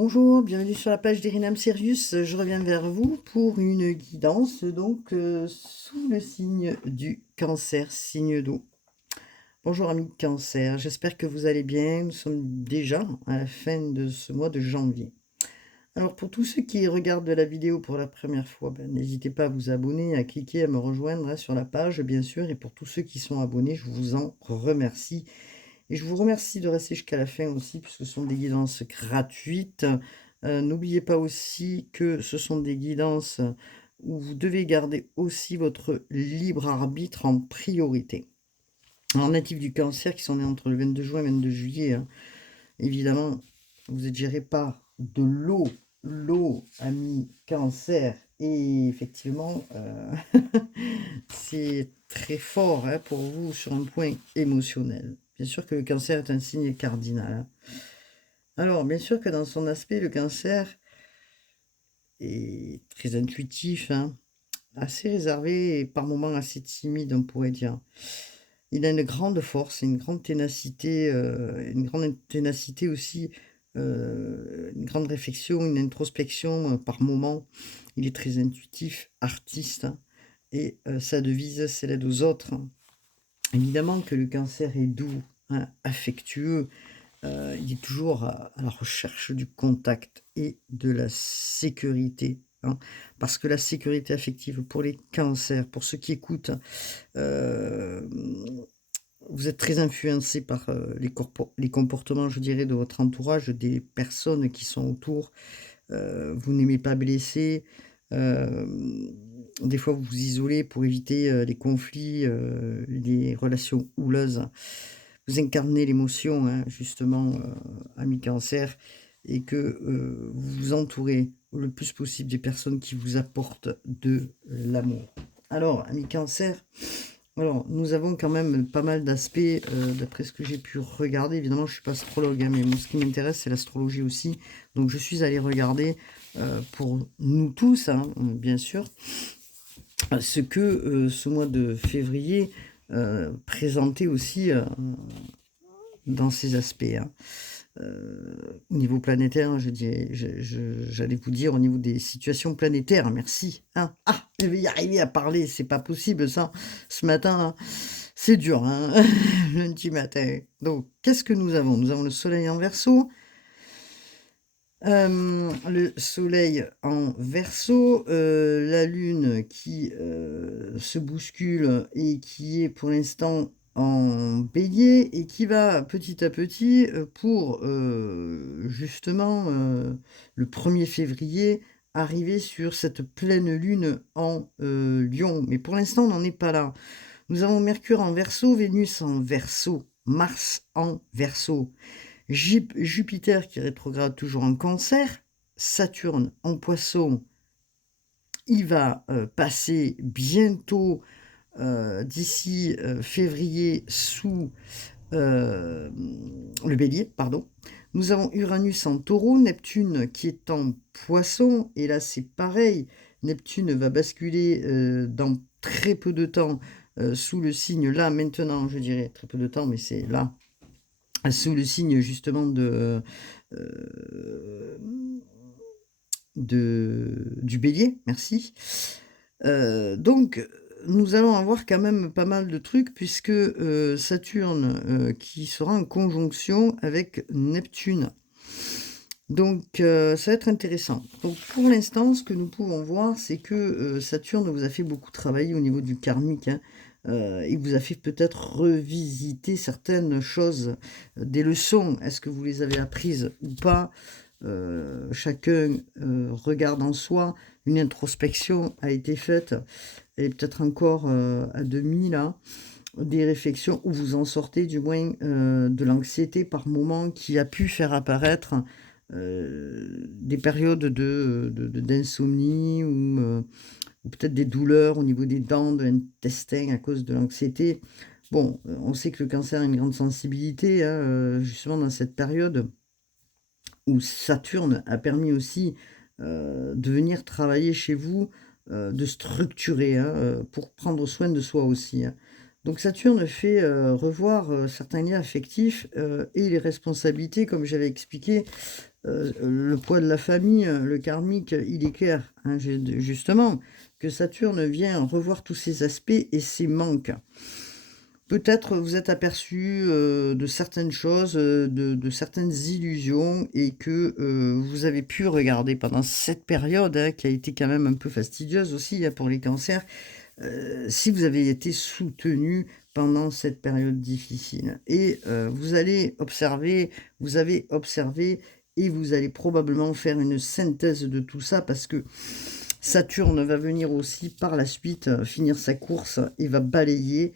Bonjour, bienvenue sur la page d'Irinam Sirius. Je reviens vers vous pour une guidance sous le signe du cancer, signe d'eau. Bonjour amis cancer, j'espère que vous allez bien. Nous sommes déjà à la fin de ce mois de janvier. Alors pour tous ceux qui regardent la vidéo pour la première fois, n'hésitez pas à vous abonner, à cliquer, à me rejoindre sur la page bien sûr. Et pour tous ceux qui sont abonnés, je vous en remercie. Et je vous remercie de rester jusqu'à la fin aussi, puisque ce sont des guidances gratuites. N'oubliez pas aussi que ce sont des guidances où vous devez garder aussi votre libre arbitre en priorité. Alors, natifs du cancer qui sont nés entre le 22 juin et le 22 juillet, évidemment, vous êtes géré par de l'eau. L'eau, ami cancer, et effectivement, c'est très fort pour vous sur un point émotionnel. Bien sûr que le cancer est un signe cardinal. Alors, bien sûr que dans son aspect, le cancer est très intuitif, assez réservé et par moments assez timide, on pourrait dire. Il a une grande force, une grande ténacité aussi, une grande réflexion, une introspection par moments. Il est très intuitif, artiste, et sa devise, c'est l'aide aux autres. Évidemment que le cancer est doux, affectueux, il est toujours à la recherche du contact et de la sécurité, parce que la sécurité affective pour les cancers, pour ceux qui écoutent, vous êtes très influencé par, les comportements, je dirais, de votre entourage, des personnes qui sont autour. Vous n'aimez pas blesser, des fois vous vous isolez pour éviter, les conflits, les relations houleuses. Vous incarnez l'émotion, justement, ami cancer, et que, vous vous entourez le plus possible des personnes qui vous apportent de l'amour. Alors, ami cancer, alors nous avons quand même pas mal d'aspects, d'après ce que j'ai pu regarder. Évidemment, je ne suis pas astrologue, mais moi ce qui m'intéresse, c'est l'astrologie aussi. Donc je suis allée regarder, pour nous tous, bien sûr, ce que, ce mois de février, présentait aussi, dans ces aspects, au niveau planétaire, j'allais vous dire au niveau des situations planétaires, merci, je vais y arriver à parler, c'est pas possible ça, ce matin, là, c'est dur, lundi matin. Donc, qu'est-ce que nous avons? Nous avons le soleil en Verseau, le soleil en Verseau, la lune qui, se bouscule et qui est pour l'instant en Bélier et qui va petit à petit, pour, justement, le 1er février, arriver sur cette pleine lune en, Lion. Mais pour l'instant, on n'en est pas là. Nous avons Mercure en Verseau, Vénus en Verseau, Mars en Verseau. Jupiter qui rétrograde toujours en Cancer, Saturne en Poisson, il va passer bientôt, d'ici février, sous le Bélier, pardon. Nous avons Uranus en Taureau, Neptune qui est en Poisson, et là c'est pareil, Neptune va basculer dans très peu de temps sous le signe, là maintenant je dirais très peu de temps, mais c'est là, sous le signe justement euh, du Bélier, merci. Donc, nous allons avoir quand même pas mal de trucs, puisque Saturne qui sera en conjonction avec Neptune. Donc, ça va être intéressant. Donc, pour l'instant, ce que nous pouvons voir, c'est que Saturne vous a fait beaucoup travailler au niveau du karmique, et vous a fait peut-être revisiter certaines choses, des leçons. Est-ce que vous les avez apprises ou pas? Chacun regarde en soi. Une introspection a été faite, et peut-être encore à demi là, des réflexions où vous en sortez du moins de l'anxiété par moment qui a pu faire apparaître des périodes d'insomnie ou peut-être des douleurs au niveau des dents, de l'intestin à cause de l'anxiété. Bon, on sait que le cancer a une grande sensibilité, justement dans cette période où Saturne a permis aussi de venir travailler chez vous, de structurer, pour prendre soin de soi aussi. Donc Saturne fait, revoir, certains liens affectifs, et les responsabilités comme j'avais expliqué, le poids de la famille, le karmique, il est clair, hein, justement, que Saturne vient revoir tous ces aspects et ces manques. Peut-être vous êtes aperçu, de certaines choses, de certaines illusions et que, vous avez pu regarder pendant cette période, hein, qui a été quand même un peu fastidieuse aussi, hein, pour les cancers, si vous avez été soutenu pendant cette période difficile et vous avez observé et vous allez probablement faire une synthèse de tout ça parce que Saturne va venir aussi par la suite, finir sa course et va balayer,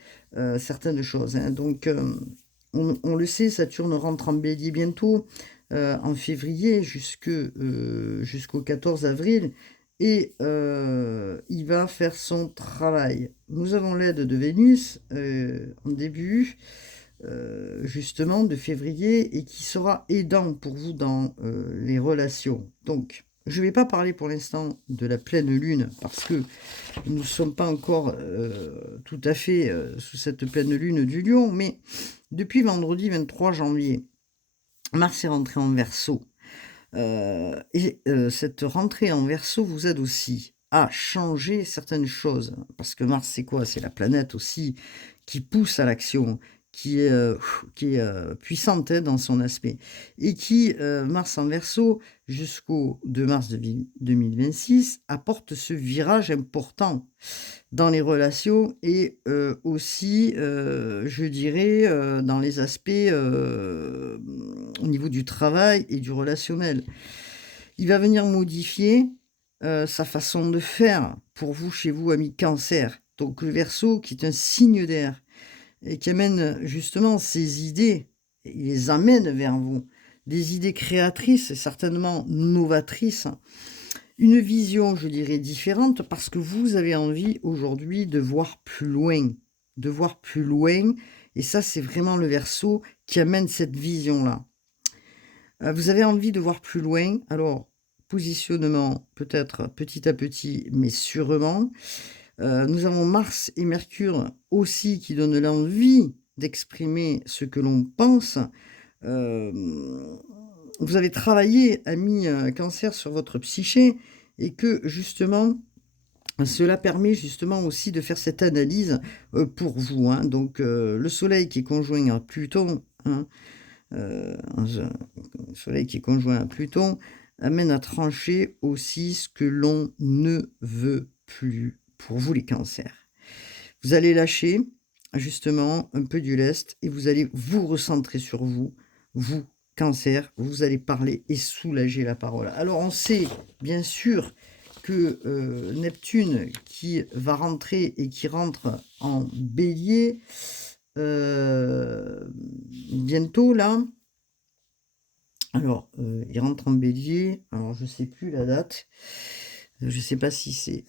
certaines choses, hein. Donc, on le sait, Saturne rentre en Bélier bientôt, en février jusqu'au 14 avril et il va faire son travail. Nous avons l'aide de Vénus, en début, justement de février et qui sera aidant pour vous dans, les relations. Donc, je ne vais pas parler pour l'instant de la pleine lune parce que nous ne sommes pas encore, tout à fait, sous cette pleine lune du Lion, mais depuis vendredi 23 janvier, Mars est rentré en Verseau. Cette rentrée en Verseau vous aide aussi à changer certaines choses. Parce que Mars, c'est quoi? C'est la planète aussi qui pousse à l'action, qui est puissante, hein, dans son aspect. Et qui, Mars en Verseau, jusqu'au 2 mars 2026, apporte ce virage important dans les relations et aussi, je dirais, dans les aspects, au niveau du travail et du relationnel. Il va venir modifier, sa façon de faire pour vous, chez vous, amis Cancer. Donc le Verseau qui est un signe d'air et qui amène justement ses idées, il les amène vers vous. Des idées créatrices et certainement novatrices. Une vision, je dirais, différente parce que vous avez envie aujourd'hui de voir plus loin. De voir plus loin et ça, c'est vraiment le Verseau qui amène cette vision-là. Vous avez envie de voir plus loin, alors positionnement peut-être petit à petit, mais sûrement. Nous avons Mars et Mercure aussi qui donnent l'envie d'exprimer ce que l'on pense. Vous avez travaillé, ami, Cancer, sur votre psyché et que justement, cela permet justement aussi de faire cette analyse, pour vous, hein. Donc, le soleil qui est conjoint à Pluton, hein, un soleil qui est conjoint à Pluton amène à trancher aussi ce que l'on ne veut plus pour vous les cancers. Vous allez lâcher justement un peu du lest et vous allez vous recentrer sur vous, vous Cancer, vous allez parler et soulager la parole. Alors on sait bien sûr que Neptune qui va rentrer et qui rentre en Bélier bientôt là. Alors, il rentre en Bélier, alors je sais plus la date. Je sais pas si c'est,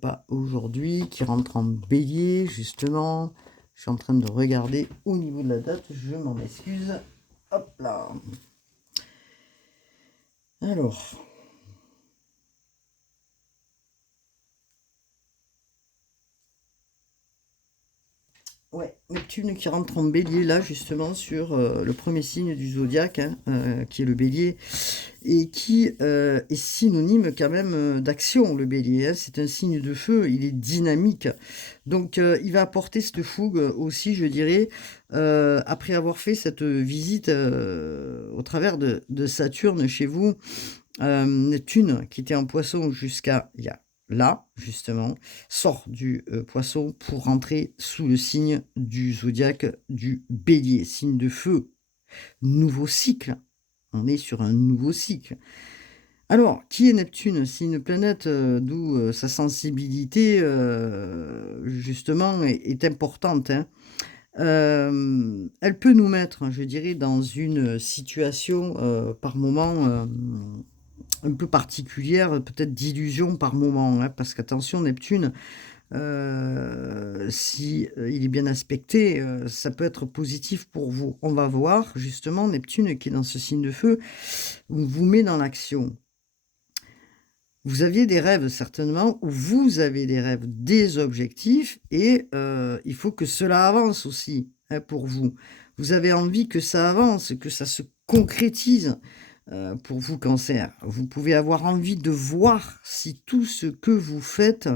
pas aujourd'hui qu'il rentre en Bélier justement. Je suis en train de regarder au niveau de la date, je m'en excuse. Hop là. Alors. Ouais, Neptune qui rentre en Bélier là justement sur, le premier signe du zodiaque, hein, qui est le Bélier et qui, est synonyme quand même, d'action le Bélier, hein. C'est un signe de feu, il est dynamique. Donc, il va apporter cette fougue, aussi je dirais, après avoir fait cette, visite, au travers de Saturne chez vous. Neptune qui était en Poisson jusqu'à il y a là, justement, sort du, Poisson pour rentrer sous le signe du zodiaque du Bélier, signe de feu. Nouveau cycle, on est sur un nouveau cycle. Alors, qui est Neptune? C'est une planète, d'où, sa sensibilité, justement est importante, hein. Elle peut nous mettre, je dirais, dans une situation, par moment, un peu particulière, peut-être d'illusion par moment, hein, parce qu'attention Neptune, si, il est bien aspecté, ça peut être positif pour vous. On va voir justement Neptune qui est dans ce signe de feu, vous met dans l'action. vous aviez des rêves certainement, ou vous avez des rêves, des objectifs et il faut que cela avance aussi, hein, pour vous. Vous avez envie que ça avance, que ça se concrétise, pour vous, Cancer. Vous pouvez avoir envie de voir si tout ce que vous faites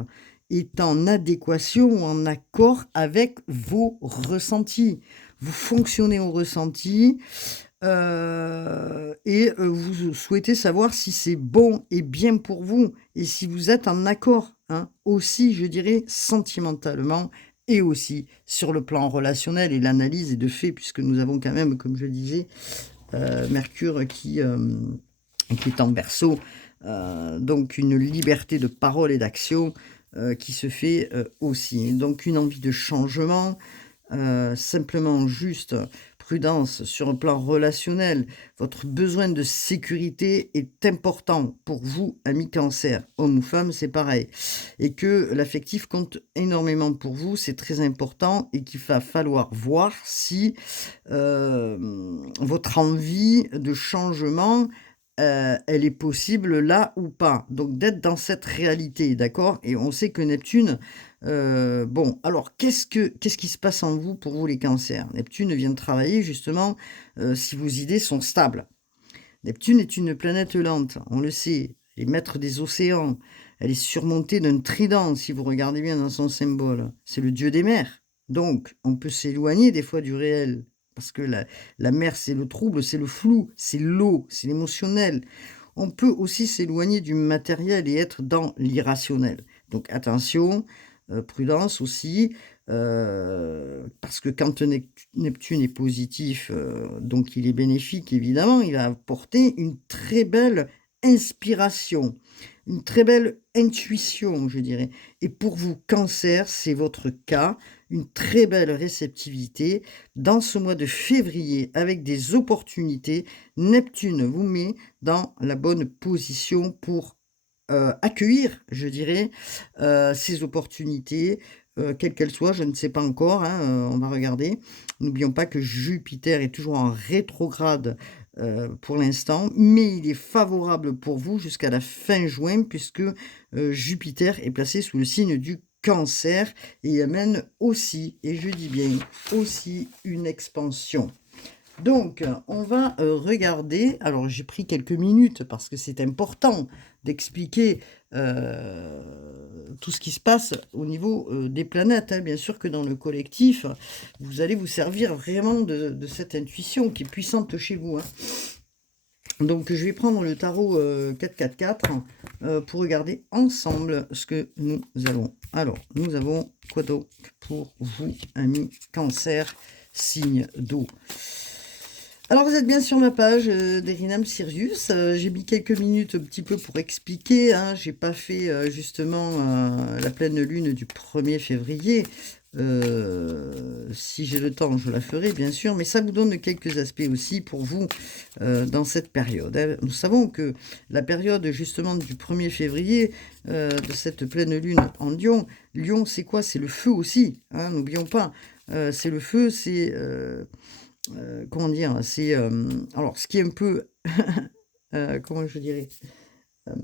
est en adéquation ou en accord avec vos ressentis. Vous fonctionnez au ressenti, vous souhaitez savoir si c'est bon et bien pour vous et si vous êtes en accord, hein, aussi, je dirais, sentimentalement et aussi sur le plan relationnel et l'analyse est de fait puisque nous avons quand même, comme je le disais, Mercure qui est en Verseau, donc une liberté de parole et d'action, qui se fait, aussi. Donc une envie de changement, simplement juste prudence sur le plan relationnel. Votre besoin de sécurité est important pour vous, amis Cancer. Homme ou femme, c'est pareil. Et que l'affectif compte énormément pour vous, c'est très important et qu'il va falloir voir si, votre envie de changement, elle est possible là ou pas. Donc d'être dans cette réalité, d'accord? Et on sait que Neptune, bon, alors qu'est-ce qui se passe en vous, pour vous les cancers? Neptune vient de travailler justement, si vos idées sont stables. Neptune est une planète lente, on le sait, elle est maître des océans, elle est surmontée d'un trident, si vous regardez bien dans son symbole. C'est le dieu des mers. Donc, on peut s'éloigner des fois du réel, parce que la mer, c'est le trouble, c'est le flou, c'est l'eau, c'est l'émotionnel. On peut aussi s'éloigner du matériel et être dans l'irrationnel. Donc attention, prudence aussi, parce que quand Neptune est positif, donc il est bénéfique évidemment, il va apporter une très belle inspiration, une très belle intuition, je dirais. Et pour vous, Cancer, c'est votre cas, une très belle réceptivité. Dans ce mois de février, avec des opportunités, Neptune vous met dans la bonne position pour accueillir, je dirais, ces opportunités, quelles qu'elles soient, je ne sais pas encore, hein, on va regarder. N'oublions pas que Jupiter est toujours en rétrograde, pour l'instant, mais il est favorable pour vous jusqu'à la fin juin puisque, Jupiter est placé sous le signe du Cancer et amène aussi, et je dis bien aussi, une expansion. Donc, on va, regarder alors j'ai pris quelques minutes parce que c'est important d'expliquer, tout ce qui se passe au niveau, des planètes, hein. Bien sûr que dans le collectif, vous allez vous servir vraiment de cette intuition qui est puissante chez vous, hein. Donc je vais prendre le tarot, 444, pour regarder ensemble ce que nous avons. Alors, nous avons quoi donc pour vous, amis Cancer, signe d'eau? Alors vous êtes bien sur ma page, d'Erinam Sirius, j'ai mis quelques minutes un petit peu pour expliquer, hein. J'ai pas fait, justement, la pleine lune du 1er février. Si j'ai le temps, je la ferai bien sûr, mais ça vous donne quelques aspects aussi pour vous, dans cette période, hein. Nous savons que la période justement du 1er février, de cette pleine lune en Lion, Lion c'est quoi? C'est le feu aussi, hein, n'oublions pas. C'est le feu, c'est, comment dire? C'est, alors ce qui est un peu, comment je dirais? Hem,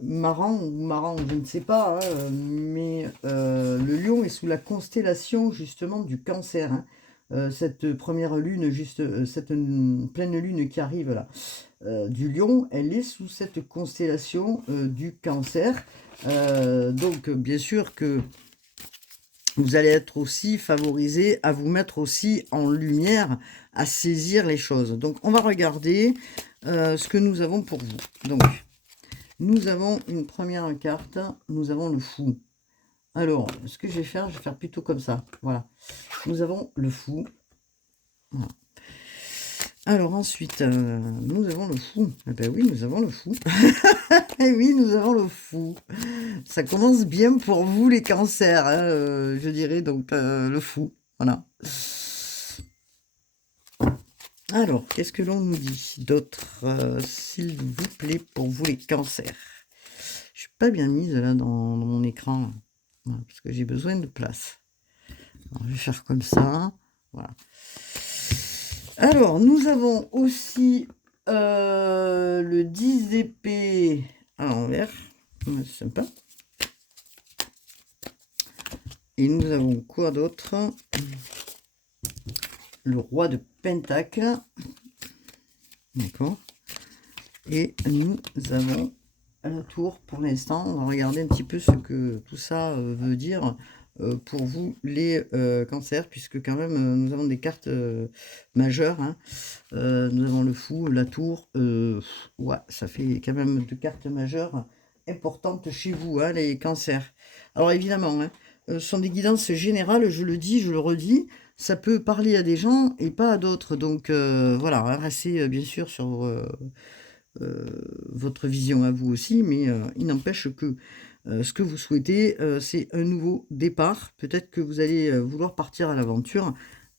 marrant, je ne sais pas, hein, mais, le lion est sous la constellation justement du Cancer, hein. Cette première lune juste, cette, pleine lune qui arrive là, du lion, elle est sous cette constellation, du Cancer. Donc, bien sûr que vous allez être aussi favorisé à vous mettre aussi en lumière, à saisir les choses. Donc on va regarder, ce que nous avons pour vous. Donc, nous avons une première carte, nous avons le fou. Alors, ce que je vais faire plutôt comme ça, voilà. Nous avons le fou. Voilà. Alors ensuite, nous avons le fou. Eh ben oui, nous avons le fou. Eh oui, nous avons le fou. Ça commence bien pour vous les cancers, hein, je dirais donc, le fou, voilà. Alors, qu'est-ce que l'on nous dit d'autre, s'il vous plaît, pour vous les cancers? Je suis pas bien mise là dans mon écran, là. Voilà, parce que j'ai besoin de place. Alors, je vais faire comme ça, voilà. Alors, nous avons aussi Le 10 d'épée à l'envers, ouais, c'est sympa. Et nous avons quoi d'autre? Le roi de pentacle. D'accord. Et nous avons la tour pour l'instant. On va regarder un petit peu ce que tout ça veut dire pour vous les cancers, puisque quand même nous avons des cartes majeures. Hein. Nous avons le fou, la tour. Ouais, ça fait quand même deux cartes majeures importantes chez vous, hein, les cancers. Alors évidemment, hein, ce sont des guidances générales, je le dis, je le redis. Ça peut parler à des gens et pas à d'autres. Donc voilà, restez bien sûr sur votre vision à vous aussi, mais il n'empêche que ce que vous souhaitez, c'est un nouveau départ. Peut-être que vous allez vouloir partir à l'aventure.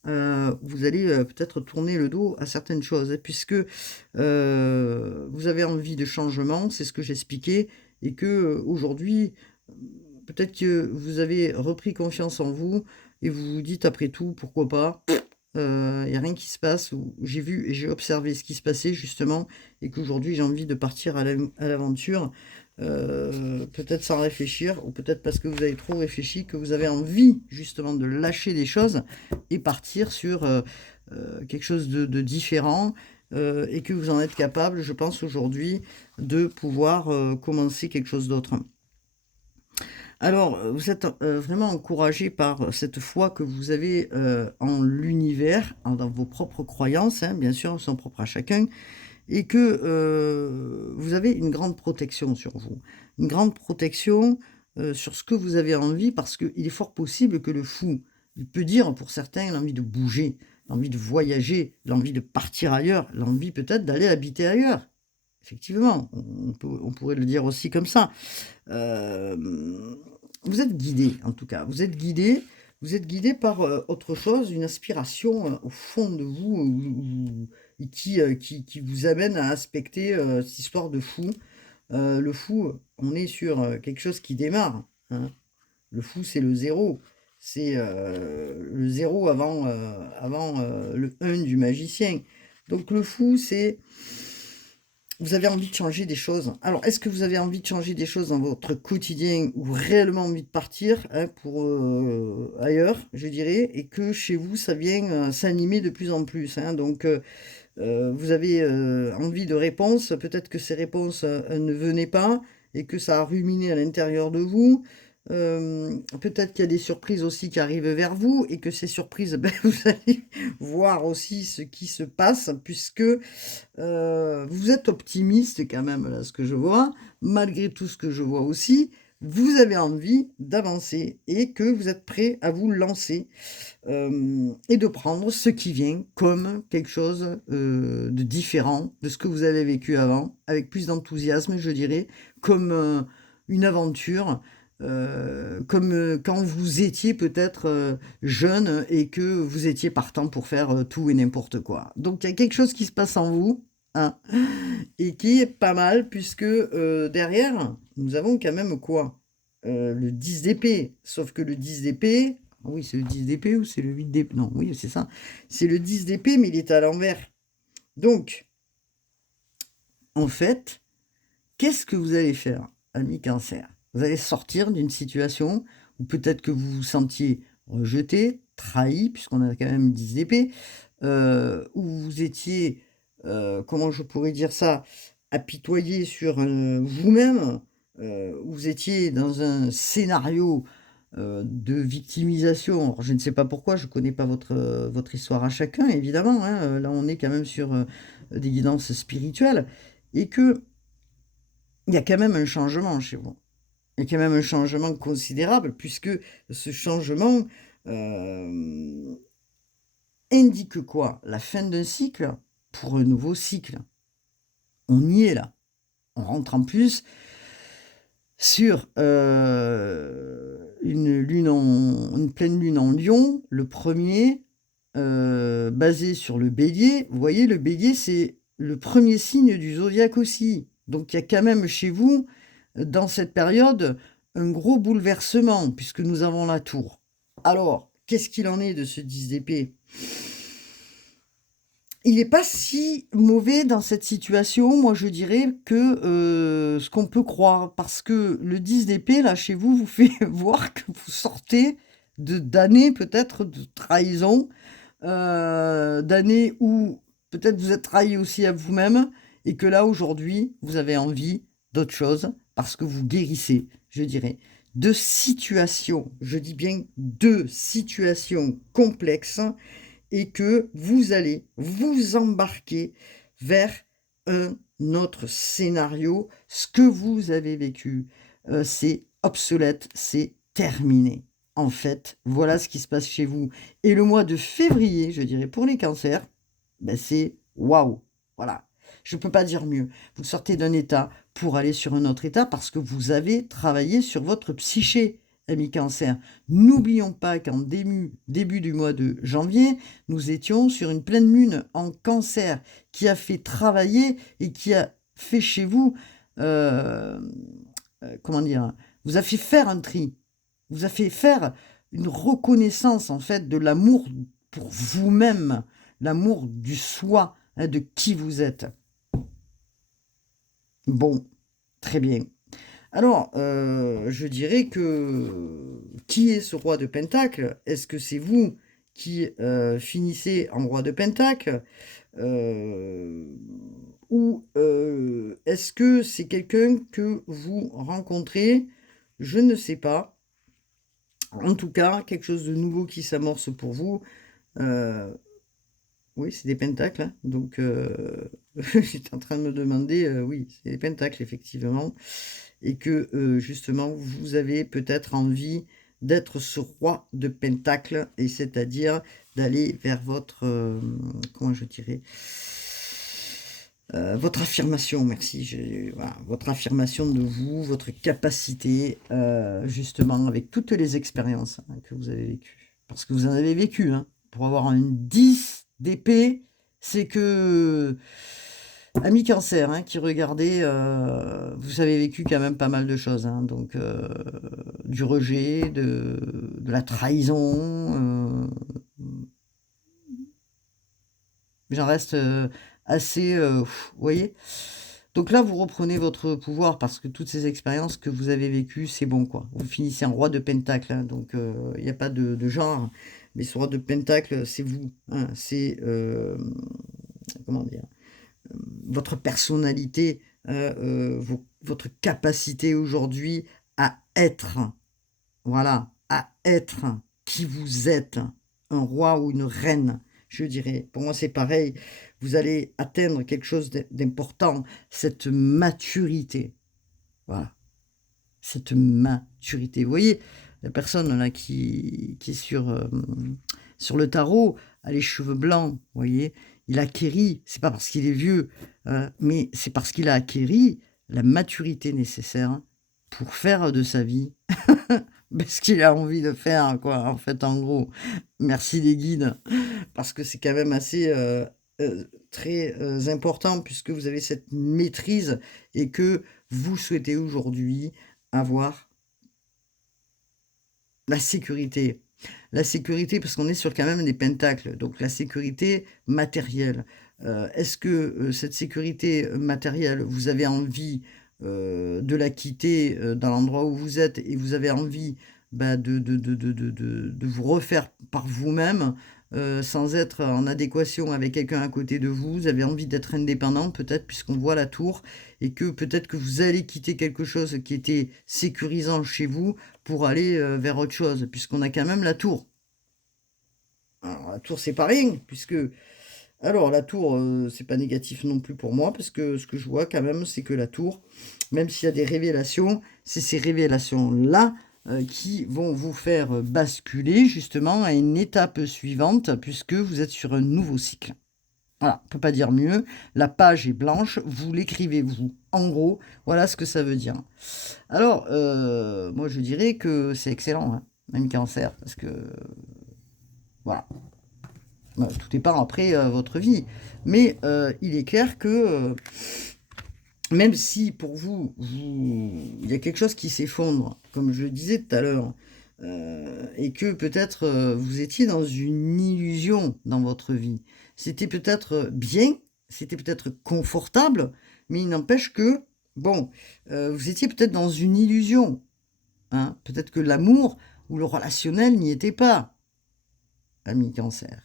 Vous allez peut-être tourner le dos à certaines choses, hein, puisque vous avez envie de changement, c'est ce que j'expliquais, et que aujourd'hui, peut-être que vous avez repris confiance en vous, et vous vous dites après tout, pourquoi pas, il n'y a rien qui se passe, ou j'ai vu et j'ai observé ce qui se passait justement, et qu'aujourd'hui j'ai envie de partir à l'aventure, peut-être sans réfléchir, ou peut-être parce que vous avez trop réfléchi, que vous avez envie justement de lâcher des choses et partir sur quelque chose de différent, et que vous en êtes capable, je pense aujourd'hui, de pouvoir commencer quelque chose d'autre. Alors, vous êtes vraiment encouragé par cette foi que vous avez en l'univers, dans vos propres croyances, hein, bien sûr, elles sont propres à chacun, et que vous avez une grande protection sur vous. Une grande protection sur ce que vous avez envie, parce qu'il est fort possible que le fou, il peut dire pour certains l'envie de bouger, l'envie de voyager, l'envie de partir ailleurs, l'envie peut-être d'aller habiter ailleurs. Effectivement, on pourrait le dire aussi comme ça. Vous êtes guidé, en tout cas. Vous êtes guidé par autre chose, une aspiration au fond de vous, et qui vous amène à inspecter cette histoire de fou. Le fou, on est sur quelque chose qui démarre. Hein. Le fou, c'est le zéro. C'est le zéro avant le 1 du magicien. Donc le fou, c'est... Vous avez envie de changer des choses. Alors, est-ce que vous avez envie de changer des choses dans votre quotidien ou réellement envie de partir, hein, pour ailleurs, je dirais, et que chez vous, ça vient s'animer de plus en plus, hein. Donc, vous avez envie de réponses. Peut-être que ces réponses elles ne venaient pas et que ça a ruminé à l'intérieur de vous. Peut-être qu'il y a des surprises aussi qui arrivent vers vous et que ces surprises, ben, vous allez voir aussi ce qui se passe, puisque vous êtes optimiste quand même, là, ce que je vois. Malgré tout ce que je vois aussi, vous avez envie d'avancer et que vous êtes prêt à vous lancer, et de prendre ce qui vient comme quelque chose, de différent de ce que vous avez vécu avant, avec plus d'enthousiasme, je dirais, comme, une aventure, comme, quand vous étiez peut-être, jeune et que vous étiez partant pour faire, tout et n'importe quoi. Donc il y a quelque chose qui se passe en vous, hein, et qui est pas mal puisque, derrière, nous avons quand même quoi? Le 10 d'épée. Sauf que le 10 d'épée, ah oui, c'est le 10 d'épée ou c'est le 8 d'épée? Non, oui, c'est ça. C'est le 10 d'épée, mais il est à l'envers. Donc, en fait, qu'est-ce que vous allez faire, ami Cancer? Vous allez sortir d'une situation où peut-être que vous vous sentiez rejeté, trahi, puisqu'on a quand même 10 d'épée, où vous étiez, comment je pourrais dire ça? Apitoyé sur, vous-même, où vous étiez dans un scénario, de victimisation. Alors je ne sais pas pourquoi, je ne connais pas votre histoire à chacun évidemment, hein, là on est quand même sur, des guidances spirituelles, et qu'il y a quand même un changement chez vous. Il y a quand même un changement considérable puisque ce changement, hem, indique quoi? La fin d'un cycle pour un nouveau cycle. On y est là. On rentre en plus sur, une pleine lune en Lion, le premier basé sur le Bélier. Vous voyez, le Bélier, c'est le premier signe du zodiaque aussi. Donc il y a quand même chez vous, dans cette période, un gros bouleversement puisque nous avons la Tour. Alors, qu'est-ce qu'il en est de ce 10 d'épée? il n'est pas si mauvais dans cette situation, moi je dirais, que ce qu'on peut croire. Parce que le 10 d'épée, là, chez vous, vous fait voir que vous sortez d'années peut-être de trahison, d'années où peut-être vous êtes trahi aussi à vous-même, et que là, aujourd'hui, vous avez envie d'autre chose, parce que vous guérissez, je dirais, de situations, je dis bien de situations complexes, et que vous allez vous embarquer vers un autre scénario. Ce que vous avez vécu, c'est obsolète, c'est terminé. En fait, voilà ce qui se passe chez vous. Et le mois de février, je dirais, pour les cancers, ben c'est waouh. Voilà. Je ne peux pas dire mieux. Vous sortez d'un état pour aller sur un autre état parce que vous avez travaillé sur votre psyché, amis cancer. N'oublions pas qu'en début du mois de janvier, nous étions sur une pleine lune en cancer qui a fait travailler et qui a fait chez vous, euh, comment dire, vous a fait faire un tri, vous a fait faire une reconnaissance en fait de l'amour pour vous-même, l'amour du soi, hein, de qui vous êtes. Bon, très bien. Alors, je dirais que qui est ce roi de Pentacle? Est-ce que c'est vous qui finissez en roi de Pentacle? Euh, ou est-ce que c'est quelqu'un que vous rencontrez? Je ne sais pas. En tout cas, quelque chose de nouveau qui s'amorce pour vous. Euh, oui, c'est des pentacles, hein. Donc, j'étais en train de me demander, oui, c'est des pentacles, effectivement. Et que, justement, vous avez peut-être envie d'être ce roi de pentacles, et c'est-à-dire d'aller vers votre, comment je dirais, votre affirmation, merci, voilà, votre affirmation de vous, votre capacité, justement, avec toutes les expériences, hein, que vous avez vécues. Parce que vous en avez vécu, hein. Pour avoir un 10 d'épée, c'est que, ami cancer, hein, qui regardez, vous avez vécu quand même pas mal de choses, hein. Donc, du rejet, de la trahison, j'en reste assez, vous voyez. Donc là, vous reprenez votre pouvoir parce que toutes ces expériences que vous avez vécues, c'est bon, quoi. Vous finissez en roi de pentacle, hein. Donc il n'y a pas de genre, mais ce roi de pentacle, c'est vous, hein. C'est, comment dire, votre personnalité, votre capacité aujourd'hui à être, voilà, à être qui vous êtes, un roi ou une reine, je dirais. Pour moi, c'est pareil. Vous allez atteindre quelque chose d'important, cette maturité. Voilà, cette maturité. Vous voyez, la personne là qui est sur le tarot a les cheveux blancs, vous voyez. Il acquérit, c'est pas parce qu'il est vieux, mais c'est parce qu'il a acquéri la maturité nécessaire pour faire de sa vie ce qu'il a envie de faire, quoi, en fait, en gros. Merci les guides, parce que c'est quand même assez très important, puisque vous avez cette maîtrise et que vous souhaitez aujourd'hui avoir la sécurité. La sécurité, parce qu'on est sur quand même des pentacles, donc la sécurité matérielle. Est-ce que cette sécurité matérielle, vous avez envie de la quitter dans l'endroit où vous êtes et vous avez envie bah, de vous refaire par vous-même sans être en adéquation avec quelqu'un à côté de vous? Vous avez envie d'être indépendant, peut-être, puisqu'on voit la tour, et que peut-être que vous allez quitter quelque chose qui était sécurisant chez vous pour aller vers autre chose, puisqu'on a quand même la tour. Alors, la tour, c'est pas rien, puisque... Alors, la tour, c'est pas négatif non plus pour moi, parce que ce que je vois quand même, c'est que la tour, même s'il y a des révélations, c'est ces révélations-là qui vont vous faire basculer justement à une étape suivante, puisque vous êtes sur un nouveau cycle. Voilà, on ne peut pas dire mieux. La page est blanche, vous l'écrivez vous. En gros, voilà ce que ça veut dire. Alors, moi je dirais que c'est excellent, hein, même cancer, parce que voilà, tout dépend après votre vie. Mais il est clair que même si pour vous, il y a quelque chose qui s'effondre, comme je le disais tout à l'heure, et que peut-être vous étiez dans une illusion dans votre vie, c'était peut-être bien, c'était peut-être confortable, mais il n'empêche que, bon, vous étiez peut-être dans une illusion, hein. Peut-être que l'amour ou le relationnel n'y était pas, ami Cancer.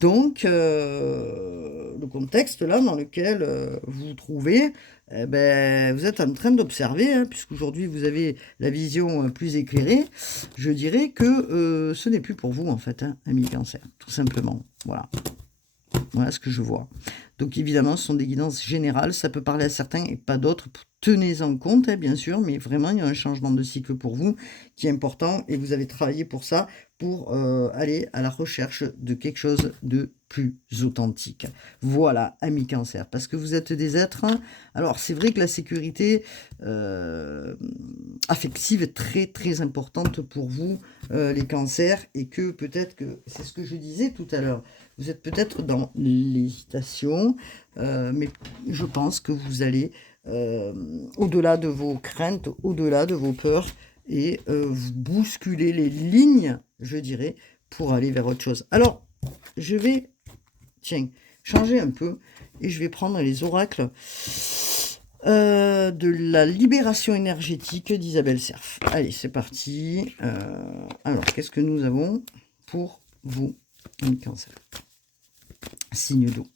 Donc, le contexte là dans lequel, vous vous trouvez, et beh, vous êtes en train d'observer, hein, puisqu'aujourd'hui vous avez la vision, plus éclairée. Je dirais que, ce n'est plus pour vous en fait, hein, ami Cancer, tout simplement. Voilà. Voilà ce que je vois. Donc évidemment, ce sont des guidances générales, ça peut parler à certains et pas d'autres. Tenez-en compte, hein, bien sûr, mais vraiment, il y a un changement de cycle pour vous qui est important et vous avez travaillé pour ça, pour aller à la recherche de quelque chose de plus authentique. Voilà, amis Cancer, parce que vous êtes des êtres. Alors, c'est vrai que la sécurité affective est très très importante pour vous, les Cancers, et que peut-être que c'est ce que je disais tout à l'heure. Vous êtes peut-être dans l'hésitation, mais je pense que vous allez au-delà de vos craintes, au-delà de vos peurs, et vous bousculer les lignes, je dirais, pour aller vers autre chose. Alors, je vais, tiens, changer un peu, et je vais prendre les oracles de la libération énergétique d'Isabelle Serf. Allez, c'est parti. Alors, qu'est-ce que nous avons pour vous, les Cancers? Signe d'eau.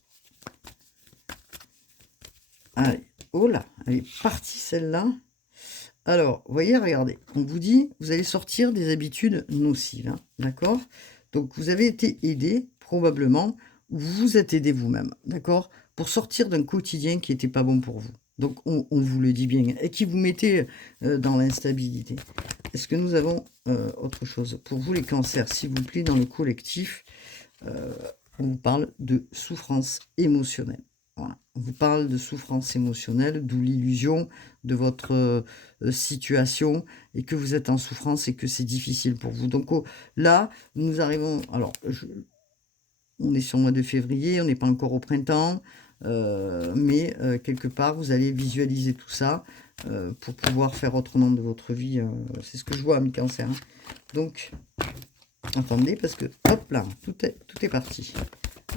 Allez, oh là, elle est partie celle-là. Alors, vous voyez, regardez, on vous dit, vous allez sortir des habitudes nocives, hein, d'accord? Donc, vous avez été aidé, probablement, ou vous vous êtes aidé vous-même, d'accord? Pour sortir d'un quotidien qui n'était pas bon pour vous. Donc, on vous le dit bien, et qui vous mettait dans l'instabilité. Est-ce que nous avons autre chose? Pour vous, les Cancers, s'il vous plaît, dans le collectif, on vous parle de souffrance émotionnelle. Voilà. On vous parle de souffrance émotionnelle, d'où l'illusion de votre situation, et que vous êtes en souffrance et que c'est difficile pour vous. Donc là, nous arrivons... Alors, on est sur le mois de février, on n'est pas encore au printemps, mais quelque part, vous allez visualiser tout ça pour pouvoir faire autrement de votre vie. C'est ce que je vois, ami Cancer, hein. Donc, attendez, parce que, hop là, tout est parti.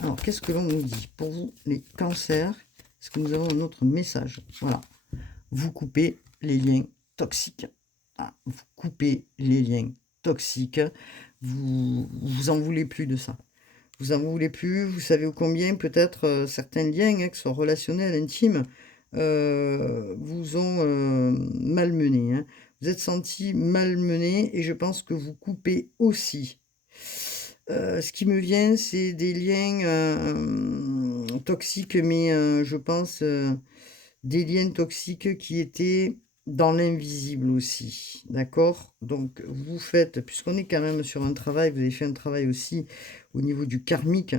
Alors, qu'est-ce que l'on nous dit? Pour vous, les Cancers, est-ce que nous avons un autre message? Voilà. Vous coupez les liens toxiques. Ah, vous coupez les liens toxiques. Vous en voulez plus de ça. Vous en voulez plus. Vous savez combien, peut-être, certains liens, hein, que ce soit relationnels, intimes, vous ont malmené, hein. Vous êtes senti malmené, et je pense que vous coupez aussi. Ce qui me vient, c'est des liens toxiques, mais je pense des liens toxiques qui étaient dans l'invisible aussi, d'accord? Donc vous faites, puisqu'on est quand même sur un travail, vous avez fait un travail aussi au niveau du karmique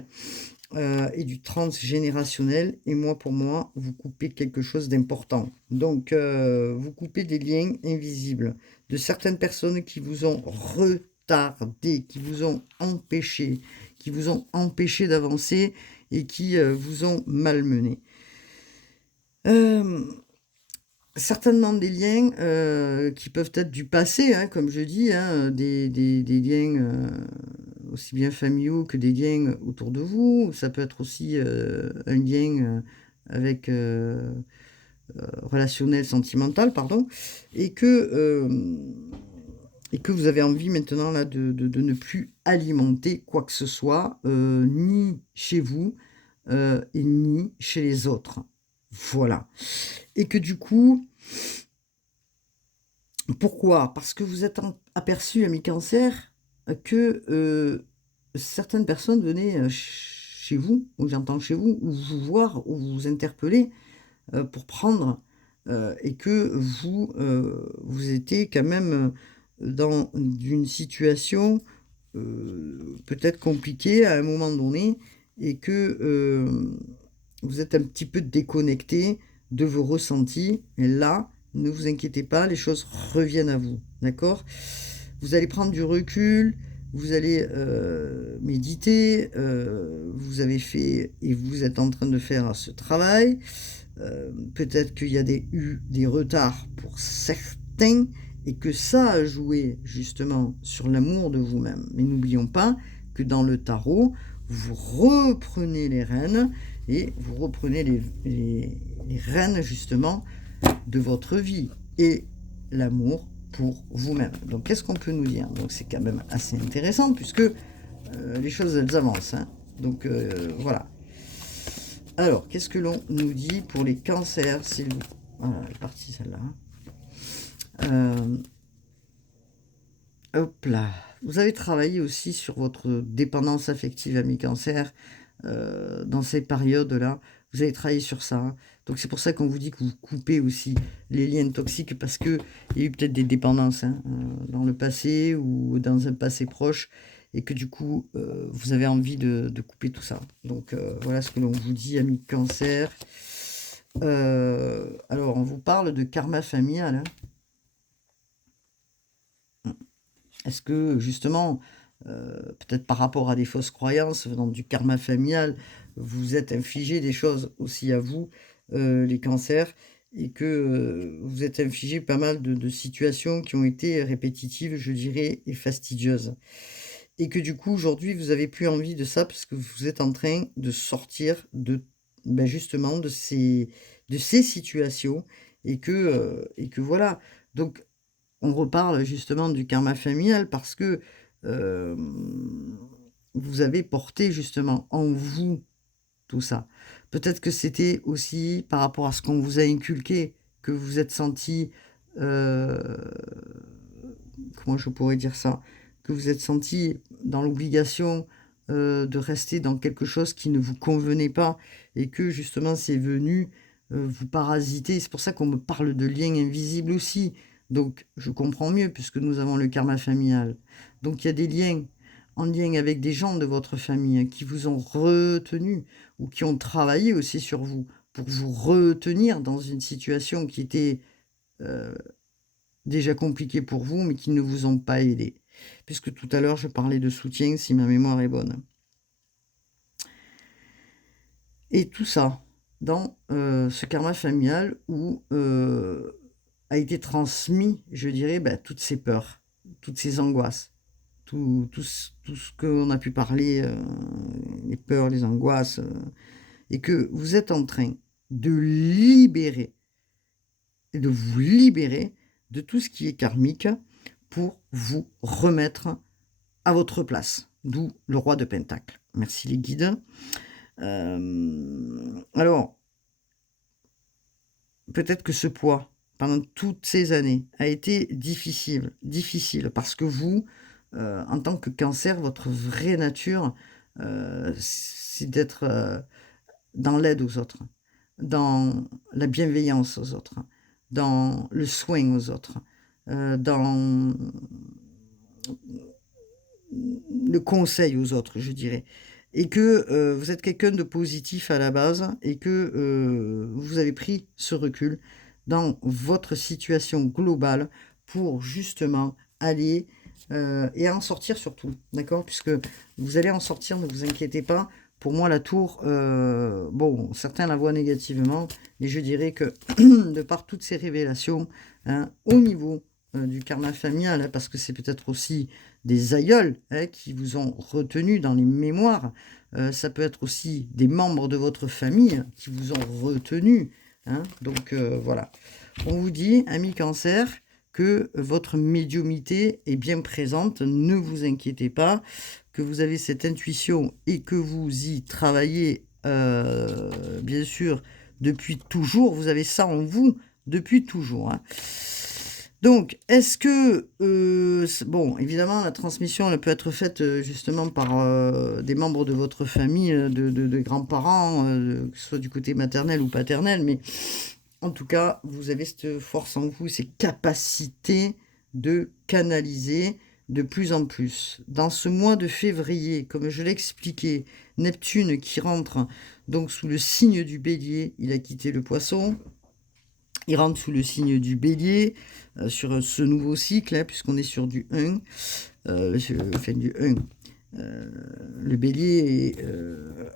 et du transgénérationnel, et moi, pour moi, vous coupez quelque chose d'important. Donc vous coupez des liens invisibles de certaines personnes qui vous ont retardé, qui vous ont empêché d'avancer, et qui vous ont malmené. Certainement des liens qui peuvent être du passé, hein, comme je dis, hein, des liens aussi bien familiaux que des liens autour de vous. Ça peut être aussi un lien avec relationnel, sentimental, pardon, et que vous avez envie maintenant là de ne plus alimenter quoi que ce soit, ni chez vous et ni chez les autres. Voilà. Et que du coup, pourquoi? Parce que vous êtes aperçu, ami Cancer, que certaines personnes venaient chez vous, ou j'entends chez vous, ou vous voir, ou vous interpeller pour prendre, et que vous étiez quand même dans une situation peut-être compliquée à un moment donné, et que vous êtes un petit peu déconnecté de vos ressentis. Et là, ne vous inquiétez pas, les choses reviennent à vous, d'accord? Vous allez prendre du recul, vous allez méditer, vous avez fait et vous êtes en train de faire ce travail. Peut-être qu'il y a eu des retards pour certains, et que ça a joué justement sur l'amour de vous-même. Mais n'oublions pas que dans le tarot, vous reprenez les rênes et vous reprenez les rênes justement de votre vie et l'amour pour vous-même. Donc qu'est-ce qu'on peut nous dire? Donc c'est quand même assez intéressant puisque les choses elles avancent, hein. Donc voilà. Alors qu'est-ce que l'on nous dit pour les cancers? Voilà, elle est partie celle-là. Hop là. Vous avez travaillé aussi sur votre dépendance affective à mi-cancer dans ces périodes-là. Vous avez travaillé sur ça, hein. Donc c'est pour ça qu'on vous dit que vous coupez aussi les liens toxiques parce qu'il y a eu peut-être des dépendances, hein, dans le passé ou dans un passé proche et que du coup vous avez envie de couper tout ça. Donc voilà ce que l'on vous dit, amis cancer. Alors on vous parle de karma familial, hein. Est-ce que justement, peut-être par rapport à des fausses croyances venant du karma familial, vous êtes infligé des choses aussi à vous, les cancers, et que vous êtes infligé pas mal de situations qui ont été répétitives, je dirais, et fastidieuses. Et que du coup, aujourd'hui, vous avez plus envie de ça parce que vous êtes en train de sortir justement de ces situations et que voilà. Donc on reparle justement du karma familial parce que, vous avez porté justement en vous tout ça. Peut-être que c'était aussi par rapport à ce qu'on vous a inculqué, que vous vous êtes senti, heu, comment je pourrais dire ça? Que vous êtes senti dans l'obligation, de rester dans quelque chose qui ne vous convenait pas et que justement c'est venu, vous parasiter. C'est pour ça qu'on me parle de liens invisibles aussi. Donc je comprends mieux puisque nous avons le karma familial. Donc il y a des liens en lien avec des gens de votre famille, hein, qui vous ont retenu ou qui ont travaillé aussi sur vous pour vous retenir dans une situation qui était, heu, déjà compliquée pour vous, mais qui ne vous ont pas aidé. Puisque tout à l'heure je parlais de soutien, si ma mémoire est bonne. Et tout ça dans, ce karma familial où, a été transmis, je dirais, toutes ces peurs, toutes ces angoisses, tout ce qu'on a pu parler, les peurs, les angoisses, et que vous êtes en train de libérer et de vous libérer de tout ce qui est karmique pour vous remettre à votre place. D'où le roi de Pentacle. Merci les guides. Alors, peut-être que ce poids, pendant toutes ces années, a été difficile parce que vous, en tant que Cancer, votre vraie nature, c'est d'être, dans l'aide aux autres, dans la bienveillance aux autres, dans le soin aux autres, dans le conseil aux autres, je dirais. Et que vous êtes quelqu'un de positif à la base et que vous avez pris ce recul dans votre situation globale pour justement aller et en sortir surtout, d'accord? Puisque vous allez en sortir, ne vous inquiétez pas. Pour moi, la tour, bon, certains la voient négativement, mais je dirais que de par toutes ces révélations, hein, au niveau du karma familial, hein, parce que c'est peut-être aussi des aïeuls, hein, qui vous ont retenu dans les mémoires. Ça peut être aussi des membres de votre famille qui vous ont retenu, hein. Donc voilà. On vous dit, amis Cancer, que votre médiumnité est bien présente, ne vous inquiétez pas, que vous avez cette intuition et que vous y travaillez, bien sûr, depuis toujours. Vous avez ça en vous depuis toujours, hein. Donc, est-ce que, bon, évidemment, la transmission, elle peut être faite justement par des membres de votre famille, de grands-parents, que ce soit du côté maternel ou paternel, mais en tout cas, vous avez cette force en vous, ces capacités de canaliser de plus en plus. Dans ce mois de février, comme je l'ai expliqué, Neptune qui rentre donc sous le signe du Bélier, il a quitté le Poisson. Il rentre sous le signe du Bélier, sur ce nouveau cycle, hein, puisqu'on est sur du 1, du 1. Le Bélier est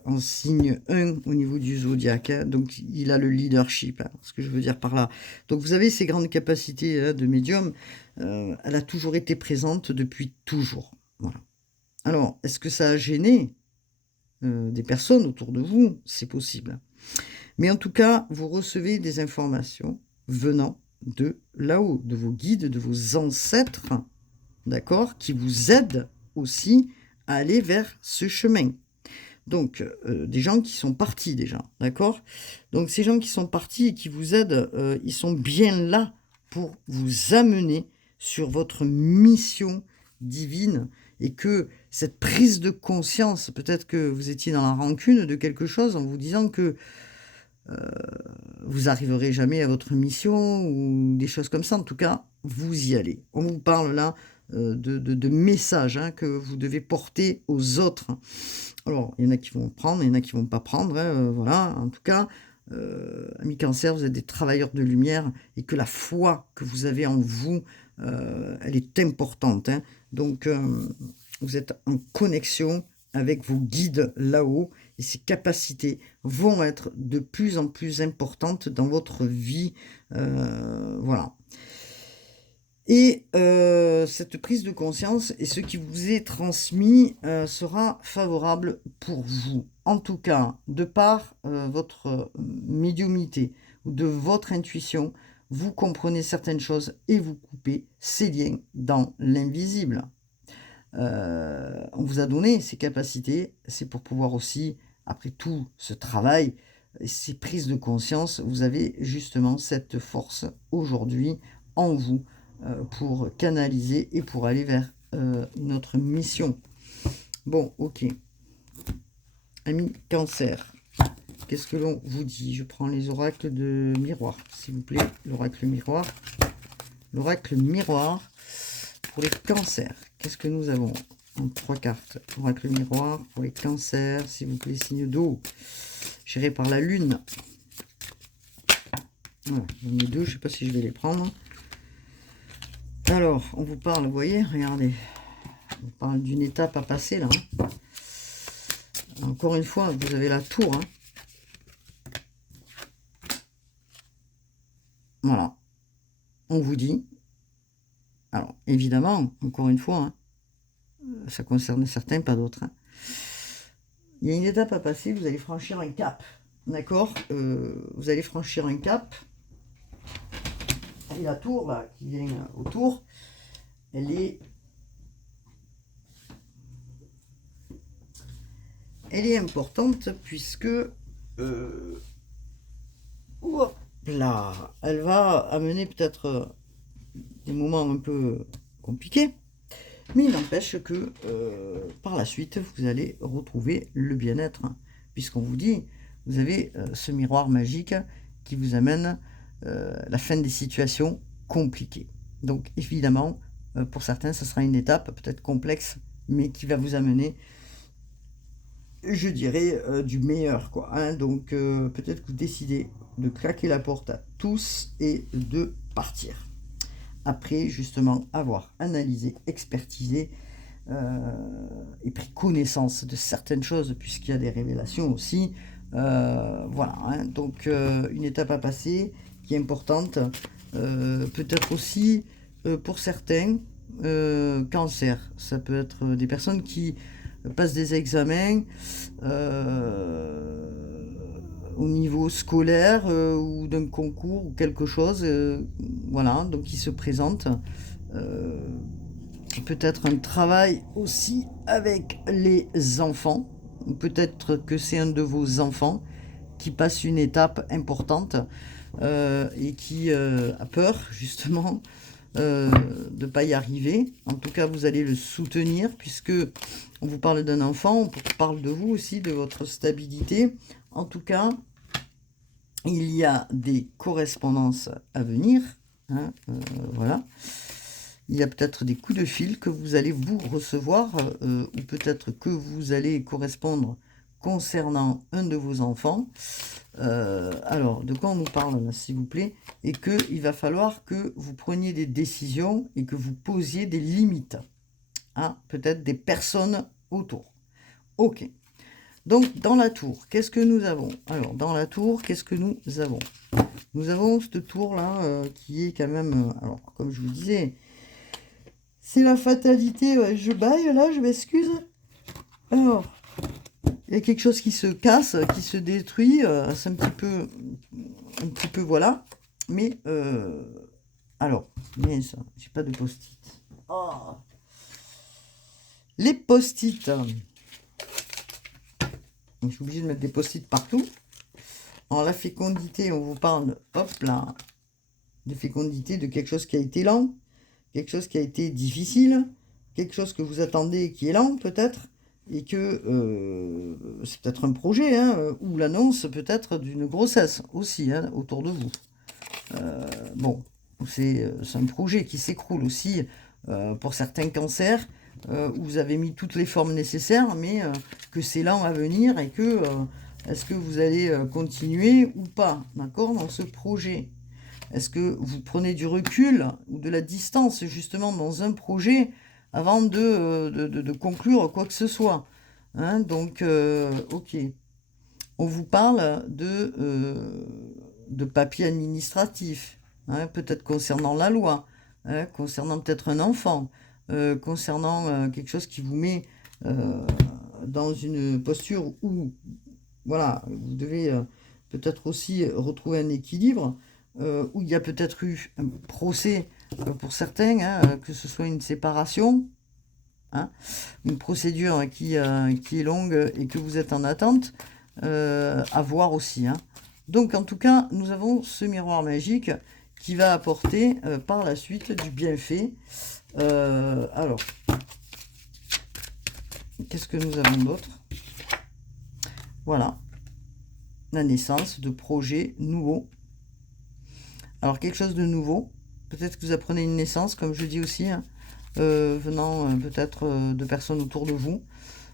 en signe 1 au niveau du zodiaque, hein, donc il a le leadership, hein, ce que je veux dire par là. Donc vous avez ces grandes capacités de médium, elle a toujours été présente depuis toujours. Voilà. Alors, est-ce que ça a gêné? des personnes autour de vous, c'est possible. Mais en tout cas, vous recevez des informations venant de là-haut, de vos guides, de vos ancêtres, d'accord, qui vous aident aussi à aller vers ce chemin. Donc, des gens qui sont partis déjà, d'accord? Donc ces gens qui sont partis et qui vous aident, ils sont bien là pour vous amener sur votre mission divine et que cette prise de conscience, peut-être que vous étiez dans la rancune de quelque chose en vous disant que, vous arriverez jamais à votre mission ou des choses comme ça. En tout cas, vous y allez. On vous parle là, de messages, hein, que vous devez porter aux autres. Alors, il y en a qui vont prendre, il y en a qui vont pas prendre, hein, voilà. En tout cas, amis Cancer, vous êtes des travailleurs de lumière et que la foi que vous avez en vous, elle est importante, hein. Donc, vous êtes en connexion avec vos guides là-haut et ces capacités vont être de plus en plus importantes dans votre vie, voilà. Et cette prise de conscience et ce qui vous est transmis, sera favorable pour vous. En tout cas, de par, votre médiumnité ou de votre intuition, vous comprenez certaines choses et vous coupez ces liens dans l'invisible. On vous a donné ces capacités, c'est pour pouvoir aussi, après tout ce travail et ces prises de conscience, vous avez justement cette force aujourd'hui en vous, pour canaliser et pour aller vers, notre mission. Bon, OK. Amis Cancer, qu'est-ce que l'on vous dit? Je prends les oracles de miroir, s'il vous plaît. L'oracle miroir. L'oracle miroir pour les cancers. Qu'est-ce que nous avons en 3 cartes? Oracle miroir pour les cancers, s'il vous plaît, signe d'eau. Géré par la lune. Voilà, j'en ai 2, je ne sais pas si je vais les prendre. Alors, on vous parle, vous voyez, regardez. On vous parle d'une étape à passer, là. Hein. Encore une fois, vous avez la tour. Hein. Voilà. On vous dit. Alors, évidemment, encore une fois, hein, ça concerne certains, pas d'autres. Hein. Il y a une étape à passer, vous allez franchir un cap. D'accord, vous allez franchir un cap. Et la tour, là, qui vient autour, elle est importante puisque là, elle va amener peut-être des moments un peu compliqués, mais il n'empêche que par la suite, vous allez retrouver le bien-être, hein, puisqu'on vous dit, vous avez ce miroir magique qui vous amène la fin des situations compliquées. Donc évidemment, pour certains, ce sera une étape peut-être complexe, mais qui va vous amener, je dirais, du meilleur, quoi. Hein. Donc peut-être que vous décidez de claquer la porte à tous et de partir. Après, justement, avoir analysé, expertisé et pris connaissance de certaines choses, puisqu'il y a des révélations aussi. Voilà, hein. Donc une étape à passer qui est importante. Peut-être aussi, pour certains, cancer. Ça peut être des personnes qui passent des examens au niveau scolaire ou d'un concours ou quelque chose, voilà, donc qui se présente. Peut-être un travail aussi avec les enfants, peut-être que c'est un de vos enfants qui passe une étape importante et qui a peur justement de ne pas y arriver. En tout cas, vous allez le soutenir puisque on vous parle d'un enfant, on parle de vous aussi, de votre stabilité. En tout cas, il y a des correspondances à venir, hein, voilà. Il y a peut-être des coups de fil que vous allez vous recevoir, ou peut-être que vous allez correspondre concernant un de vos enfants. Alors, de quoi on nous parle là, s'il vous plaît? Et qu'il va falloir que vous preniez des décisions et que vous posiez des limites. Hein, peut-être des personnes autour. Ok. Donc, dans la tour, qu'est-ce que nous avons? Alors, dans la tour, qu'est-ce que nous avons? Nous avons cette tour-là qui est quand même... alors, comme je vous disais, c'est la fatalité. Ouais, je baille, là, je m'excuse. Alors, Il y a quelque chose qui se casse, qui se détruit. C'est un petit peu, voilà. Mais, alors, mais ça, j'ai pas de post-it. Oh. Les post-it. Je suis obligée de mettre des post-it partout. En la fécondité, on vous parle, hop là, de fécondité, de quelque chose qui a été lent, quelque chose qui a été difficile, quelque chose que vous attendez et qui est lent peut-être, et c'est peut-être un projet, hein, ou l'annonce peut-être d'une grossesse aussi, hein, autour de vous. Bon, c'est un projet qui s'écroule aussi pour certains cancers, où vous avez mis toutes les formes nécessaires, mais que c'est lent à venir et que est-ce que vous allez continuer ou pas, d'accord, dans ce projet? Est-ce que vous prenez du recul ou de la distance justement dans un projet avant de conclure quoi que ce soit, hein? Donc, ok. On vous parle de papier administratif, hein, peut-être concernant la loi, hein, concernant peut-être un enfant, concernant quelque chose qui vous met dans une posture où, voilà, vous devez peut-être aussi retrouver un équilibre, où il y a peut-être eu un procès pour certains, hein, que ce soit une séparation, hein, une procédure qui est longue et que vous êtes en attente, à voir aussi, hein. Donc en tout cas, nous avons ce miroir magique qui va apporter par la suite du bienfait. Alors, qu'est-ce que nous avons d'autre? Voilà, la naissance de projets nouveaux. Alors quelque chose de nouveau, peut-être que vous apprenez une naissance, comme je dis aussi, hein, venant peut-être de personnes autour de vous.